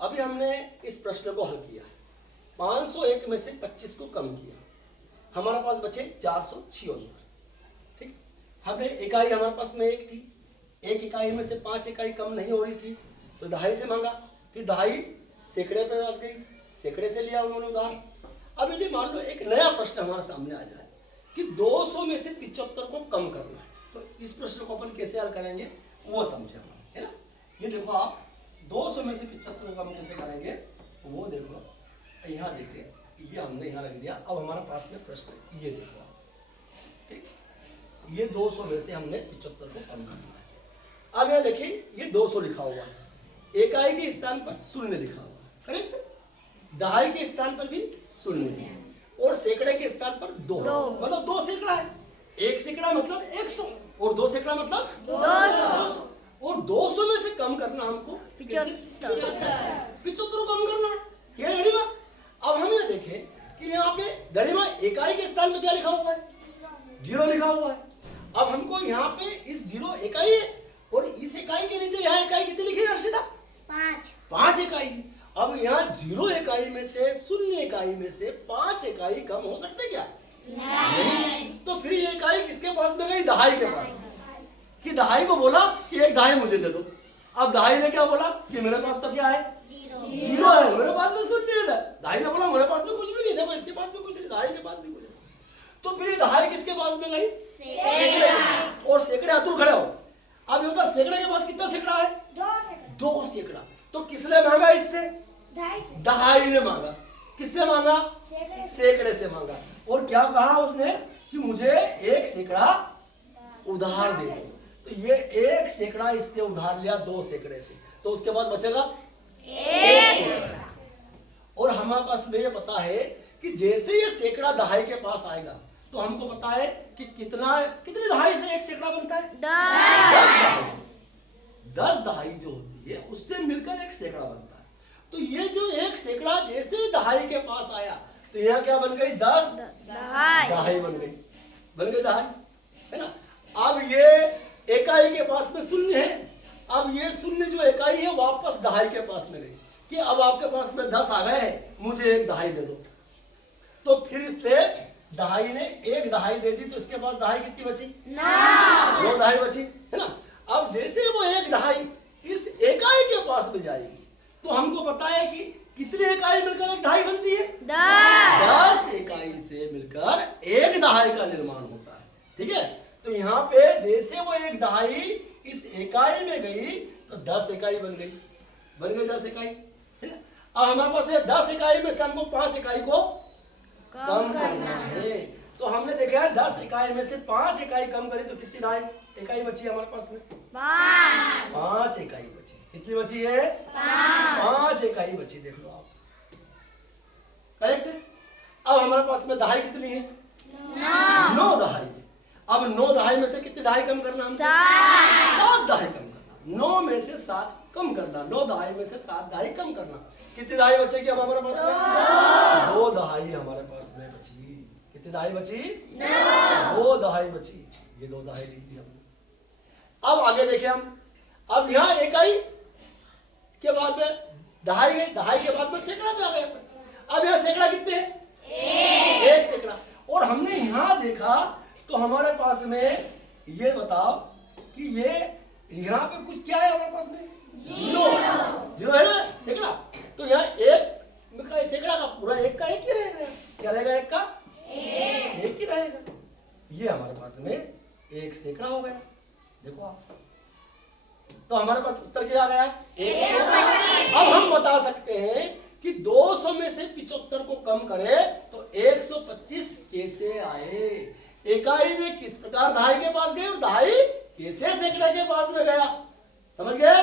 अभी हमने इस प्रश्न को हल किया। 501 में से 25 को कम किया, हमारे पास बचे 476। ठीक, हमने इकाई हमारे पास में एक थी, एक इकाई में से 5 इकाई कम नहीं हो रही थी, तो दहाई से मांगा, फिर दहाई सैकड़े पे बस गई, सैकड़े से लिया उन्होंने उधार। अब यदि मान लो एक नया प्रश्न हमारे सामने आ जाए कि 200 में से 75 को कम करना है, तो इस प्रश्न को अपन कैसे हल करेंगे वो समझे हम, है ना। ये देखो आप 200 में से 75 को कम कैसे करेंगे वो देखो, यहाँ देखिए, ये हमने यहाँ रख दिया। अब हमारे पास में प्रश्न ये देखो आप, ठीक, ये 200 में से हमने 75 को कम करना है। अब यहाँ देखिए ये 200 लिखा हुआ है, इकाई के स्थान पर शून्य लिखा हुआ है, करेक्ट। दहाई के स्थान पर भी शून्य और सैकड़े के स्थान पर 2, मतलब 2 सैकड़ा है। 1 सैकड़ा मतलब 100 और 2 सैकड़ा मतलब 200 और 200 में से कम करना हमको 75 कम करना है, क्या गरिमा। अब हम ये देखें कि यहाँ पे गरिमा इकाई के स्थान पे क्या लिखा हुआ है, 0 लिखा हुआ है। अब हमको यहाँ पे इस 0 इकाई है और इस इकाई के नीचे यहाँ इकाई कितनी लिखी है हर्षिता, 5 इकाई। अब यहाँ 0 इकाई में से, शून्य इकाई में से 5 इकाई कम हो सकते क्या, नहीं। तो फिर ये इकाई किसके पास में गई, दहाई के पास, कि दहाई को बोला कि एक दहाई मुझे दे दो। अब दहाई ने क्या बोला कि मेरे पास तो क्या है, 0 है, मेरे पास में शून्य है। दहाई ने बोला मेरे पास में कुछ भी नहीं, देखो इसके पास में कुछ नहीं, दहाई के पास भी कुछ नहीं। तो फिर दहाई किसके पास में गई, सैकड़े, और सैकड़े अतुल खड़े हो। अब ये बता सैकड़े के पास कितना सैकड़ा है, 2 सैकड़ा। तो किसने मांगा इससे, दहाई ने मांगा। किससे मांगा, सैकड़े से मांगा। और क्या कहा उसने कि मुझे 1 सैकड़ा उधार दे दो। तो ये 1 सैकड़ा इससे उधार लिया 2 सैकड़े से, तो उसके बाद बचेगा 1 सैकड़ा। और हमारे पास में ये पता है कि जैसे ये सैकड़ा दहाई के पास आएगा तो हमको पता है कि कितनी दहाई से 1 सैकड़ा बनता है, 10 दहाई जो होती है उससे मिलकर 1 सैकड़ा बनता है। तो ये जो 1 सैकड़ा जैसे दहाई के पास आया तो यहाँ क्या बन गई, 10 दहाई बन गई दहाई, है ना। अब ये इकाई के पास में शून्य है, अब ये शून्य जो इकाई है वापस दहाई के पास में गई कि अब आपके पास में 10 आ गए हैं, मुझे 1 दहाई दे दो। तो फिर इससे दहाई ने 1 दहाई दे दी, तो इसके पास दहाई कितनी बची, 9 दहाई बची, है ना। अब जैसे वो 1 दहाई इस इकाई के पास में जाएगी तो हमको पता है कि कितनी इकाई मिलकर 1 दहाई बनती है, 10 इकाई से मिलकर 1 दहाई का निर्माण होता है, ठीक है। तो यहाँ पे जैसे वो 1 दहाई इस इकाई में गई तो 10 इकाई बन गई 10 इकाई, है ना। अब हमारे पास ये 10 इकाई में से हमको 5 इकाई को कम करना है। तो हमने देखा है 10 इकाई में से 5 इकाई कम करी तो कितनी दहाई इकाई बची है हमारे पास में, 5 इकाई बची। कितनी बची है, 5 इकाई बची, देख लो आप, करेक्ट। अब हमारे पास में दहाई कितनी है, 9 दहाई है। अब 9 दहाई में से कितनी दहाई कम करना, 7 दहाई कम करना। 9 में से 7 कम करना, 9 दहाई में से 7 दहाई कम करना। कितनी दहाई बचेगी अब हमारे पास में, 2 दहाई हमारे पास में बची। कितनी दहाई बची, 2 दहाई बची। ये 2 दहाई लिख दी हमने। अब आगे देखें हम, अब यहाँ इकाई के बाद में दहाई है, दहाई के बाद में सैकड़ा पे आ गए। अब यहाँ सैकड़ा कितने हैं, 1 सैकड़ा। और हमने यहाँ देखा तो हमारे पास में ये बताओ कि ये यहाँ पे कुछ क्या है हमारे पास में, 0 है ना सैकड़ा। तो यहाँ 1 सैकड़ा का पूरा 1 का 1 ही रहेगा, क्या रहेगा, 1 का 1 ही रहेगा। ये हमारे पास में 1 सैकड़ा हो गया, देखो आप। तो हमारे पास उत्तर क्या आ गया, 125। अब हम बता सकते हैं कि 200 में से 75 को कम करें तो 125 कैसे आए। इकाई में किस प्रकार दहाई के पास गए और दहाई कैसे सैकड़े के पास में गया, समझ गए।